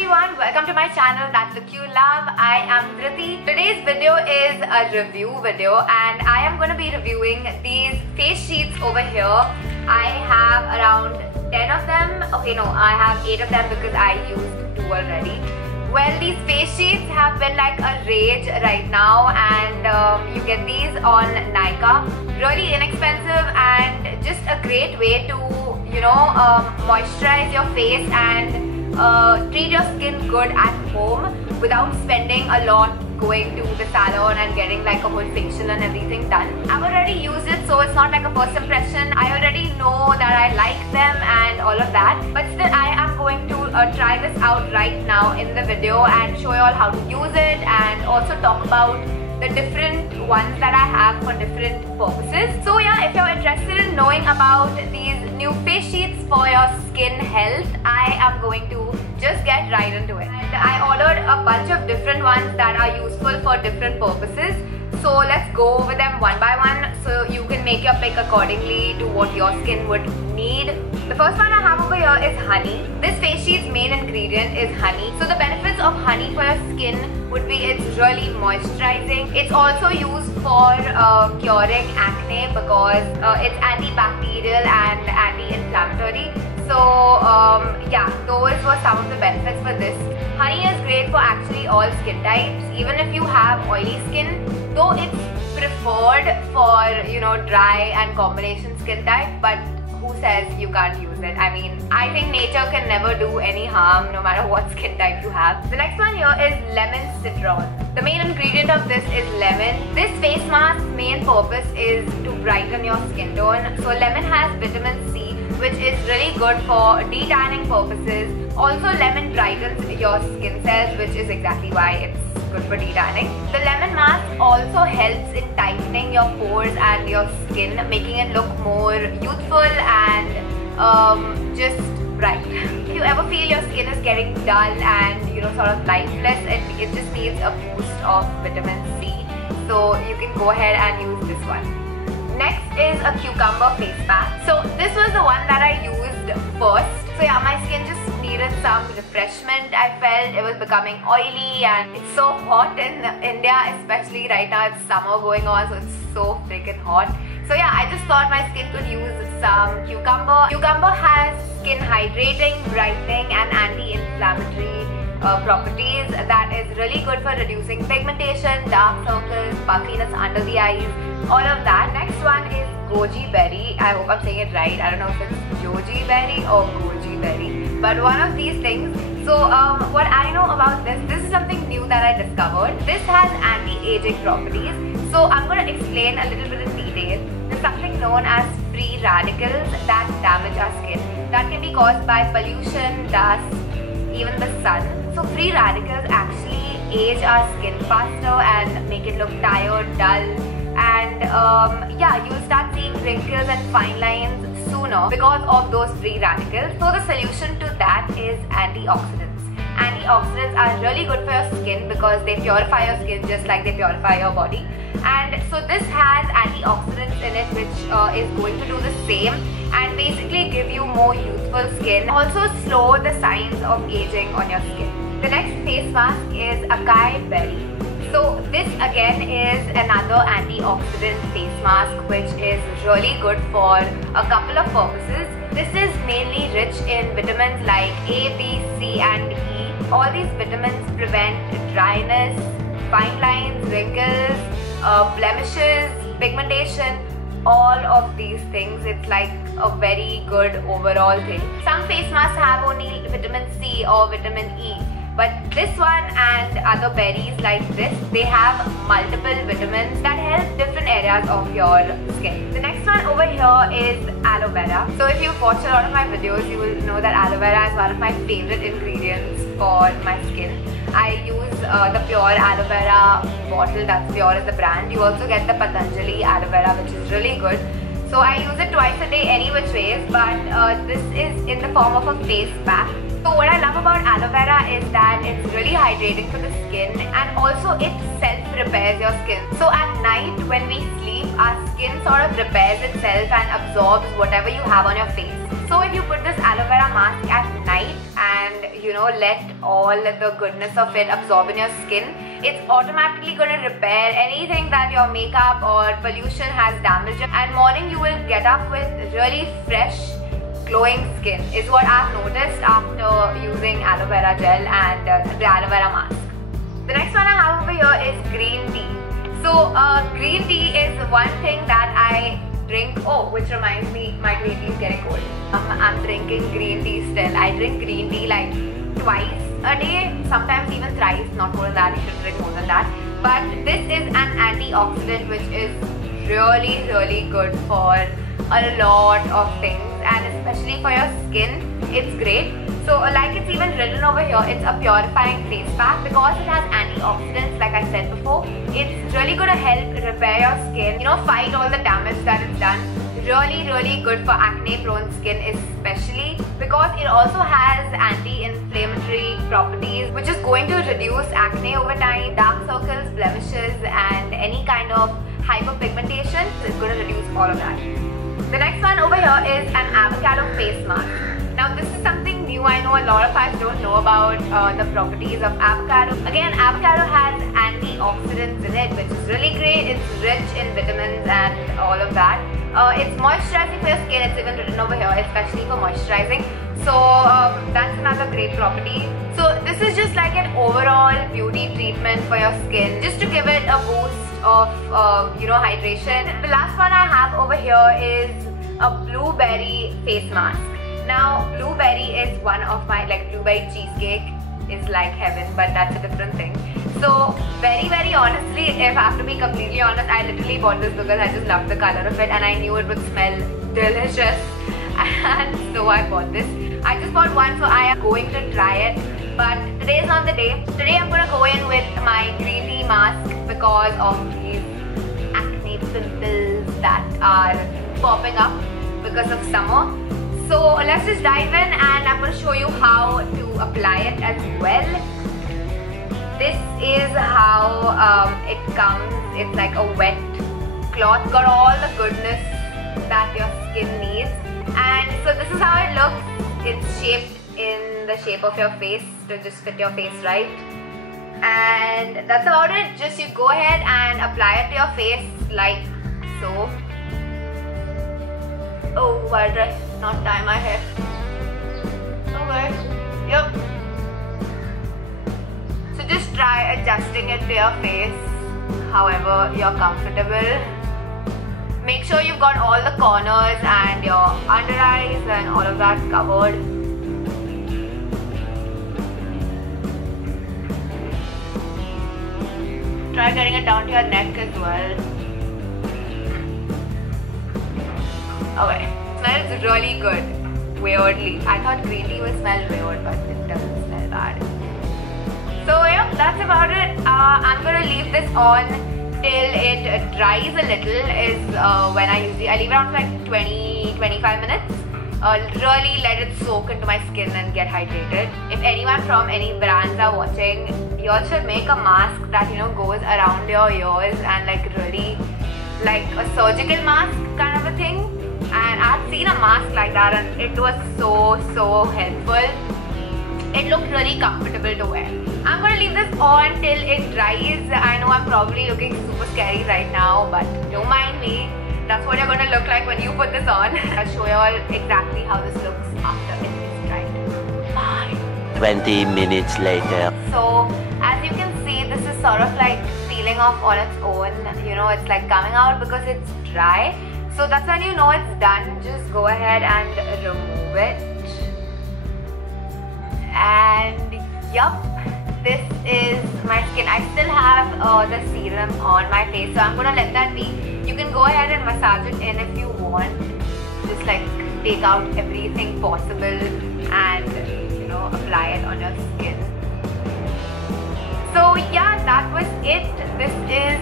everyone, welcome to my channel That's Look You Love. I am Dhriti. Today's video is a review video and I am going to be reviewing these face sheets over here. I have around 10 of them. Okay, no, I have 8 of them because I used 2 already. Well, these face sheets have been like a rage right now and you get these on Nykaa. Really inexpensive and just a great way to, moisturize your face and treat your skin good at home without spending a lot going to the salon and getting like a whole facial and everything done. I've already used it, so it's not like a first impression. I already know that I like them and all of that, but still I am going to try this out right now in the video and show you all how to use it and also talk about the different ones that I have for different purposes. So yeah, if you're interested in knowing about these new face sheets for your skin health, I am going to just get right into it. And I ordered a bunch of different ones that are useful for different purposes. So let's go over them one by one so you can make your pick accordingly to what your skin would need. The first one I have over here is honey. This face sheet's main ingredient is honey. So the benefits of honey for your skin would be it's really moisturizing. It's also used for curing acne because it's antibacterial and anti-inflammatory. So yeah, those were some of the benefits for this. Honey is great for actually all skin types, even if you have oily skin, though it's preferred for dry and combination skin type, but who says you can't use it? I mean, I think nature can never do any harm no matter what skin type you have. The next one here is lemon citron. The main ingredient of this is lemon. This face mask's main purpose is to brighten your skin tone. So lemon has vitamin C, which is really good for de-tanning purposes. Also, lemon brightens your skin cells, which is exactly why it's good for de-tanning. The lemon mask also helps in tightening your pores and your skin, making it look more youthful and just bright. If you ever feel your skin is getting dull and sort of lifeless, it just needs a boost of vitamin C. So you can go ahead and use this one. Next is a cucumber face pack. So this was the one that I used first. So yeah, my skin just needed some refreshment. I felt it was becoming oily and it's so hot in India, especially right now. It's summer going on, so it's so freaking hot. So yeah, I just thought my skin could use some cucumber. Cucumber has skin hydrating, brightening and anti-inflammatory properties that is really good for reducing pigmentation, dark circles, puffiness under the eyes, all of that. Next one is goji berry. I hope I'm saying it right. I don't know if it's goji berry or goji berry, but one of these things. So what I know about this is something new that I discovered. This has anti-aging properties. So I'm going to explain a little bit in detail. There's something known as free radicals that damage our skin. That can be caused by pollution, dust, even the sun. So free radicals actually age our skin faster and make it look tired, dull, and yeah, you'll start seeing wrinkles and fine lines sooner because of those free radicals. So the solution to that is antioxidants. Antioxidants are really good for your skin because they purify your skin just like they purify your body. And so this has antioxidants in it which is going to do the same and basically give you more youthful skin. Also slow the signs of aging on your skin. The next face mask is acai berry. So this again is another antioxidant face mask which is really good for a couple of purposes. This is mainly rich in vitamins like A, B, C and E. All these vitamins prevent dryness, fine lines, wrinkles, blemishes, pigmentation, all of these things. It's like a very good overall thing. Some face masks have only vitamin C or vitamin E, but this one and other berries like this, they have multiple vitamins that help different areas of your skin. The next one over here is aloe vera. So if you've watched a lot of my videos, you will know that aloe vera is one of my favorite ingredients for my skin. I use the pure aloe vera bottle, that's Pure is the brand. You also get the Patanjali aloe vera, which is really good. So I use it twice a day any which ways, but this is in the form of a face pack. So what I love about aloe vera is that it's really hydrating for the skin and also it self-repairs your skin. So at night when we sleep, our skin sort of repairs itself and absorbs whatever you have on your face. So if you put this aloe vera mask at night and let all the goodness of it absorb in your skin, it's automatically going to repair anything that your makeup or pollution has damaged. And morning you will get up with really fresh, glowing skin is what I've noticed after using aloe vera gel and the aloe vera mask. The next one I have over here is green tea. So green tea is one thing that I drink. Oh, which reminds me, my green tea is getting cold. I'm drinking green tea still. I drink green tea like twice a day, sometimes even thrice, not more than that. You should drink more than that. But this is an antioxidant which is really, really good for a lot of things, and especially for your skin, it's great. So like it's even written over here, it's a purifying face pack. Because it has antioxidants, like I said before, it's really going to help repair your skin, fight all the damage that it's done. Really, really good for acne prone skin, especially because it also has anti-inflammatory properties, which is going to reduce acne over time, dark circles, blemishes, and any kind of hyperpigmentation. It's going to reduce all of that. The next one over here is an avocado face mask. Now this is something new. I know a lot of us don't know about the properties of avocado. Again, avocado has antioxidants in it, which is really great. It's rich in vitamins and all of that. It's moisturizing for your skin. It's even written over here, especially for moisturizing. So that's another great property. So this is just like an overall beauty treatment for your skin, just to give it a boost of hydration. The last one I have over here is a blueberry face mask. Now blueberry is one of my, blueberry cheesecake is like heaven, but that's a different thing. So very honestly, if I have to be completely honest, I literally bought this because I just loved the color of it and I knew it would smell delicious, and so I bought this. I just bought one, so I am going to try it, but today is not the day. Today I'm going to go in with my green tea mask because of these acne pimples that are popping up because of summer. So let's just dive in, and I'm going to show you how to apply it as well. This is how it comes. It's like a wet cloth, got all the goodness that your skin needs. And so this is how it looks. It's shaped in the shape of your face to just fit your face right. And that's about it. Just you go ahead and apply it to your face like so. Oh, why did I not tie my hair? Okay. Yep. So just try adjusting it to your face however you're comfortable. Make sure you've got all the corners and your under eyes and all of that covered. Try getting it down to your neck as well. Okay, smells really good, weirdly. I thought green tea would smell weird, but it doesn't smell bad. So yeah, that's about it. I'm gonna leave this on till it dries a little is when I leave it on for like 20-25 minutes. Really let it soak into my skin and get hydrated. If anyone from any brands are watching, you all should make a mask that goes around your ears and really like a surgical mask kind of a thing. And I've seen a mask like that and it was so helpful. It looked really comfortable to wear. I'm going to leave this on till it dries. I know I'm probably looking super scary right now, but don't mind me. That's what you're going to look like when you put this on. I'll show you all exactly how this looks after it is dried. Bye. 20 minutes later. So as you can see, this is sort of like peeling off on its own. It's like coming out because it's dry. So that's when you know it's done. Just go ahead and remove it. And yup, this is my skin. I still have the serum on my face, so I'm gonna let that be. You can go ahead and massage it in if you want. Just like take out everything possible and apply it on your skin. So yeah, that was it. This is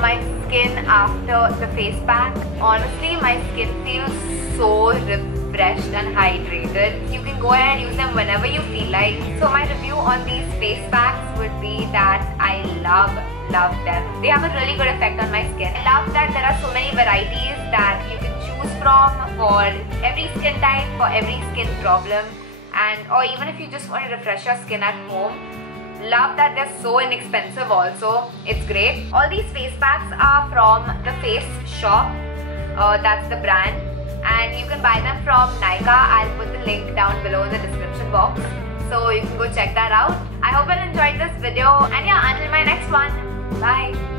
my skin after the face pack. Honestly, my skin feels so refreshed and hydrated. You can go ahead and use them whenever you feel like. So my review on these face packs would be that I love them. They have a really good effect on my skin. I love that there are so many varieties that you can choose from for every skin type, for every skin problem. and or even if you just want to refresh your skin at home. Love that they're so inexpensive also. It's great. All these face packs are from The Face Shop. That's the brand. And you can buy them from Nykaa. I'll put the link down below in the description box. So you can go check that out. I hope you enjoyed this video. And yeah, until my next one. Bye.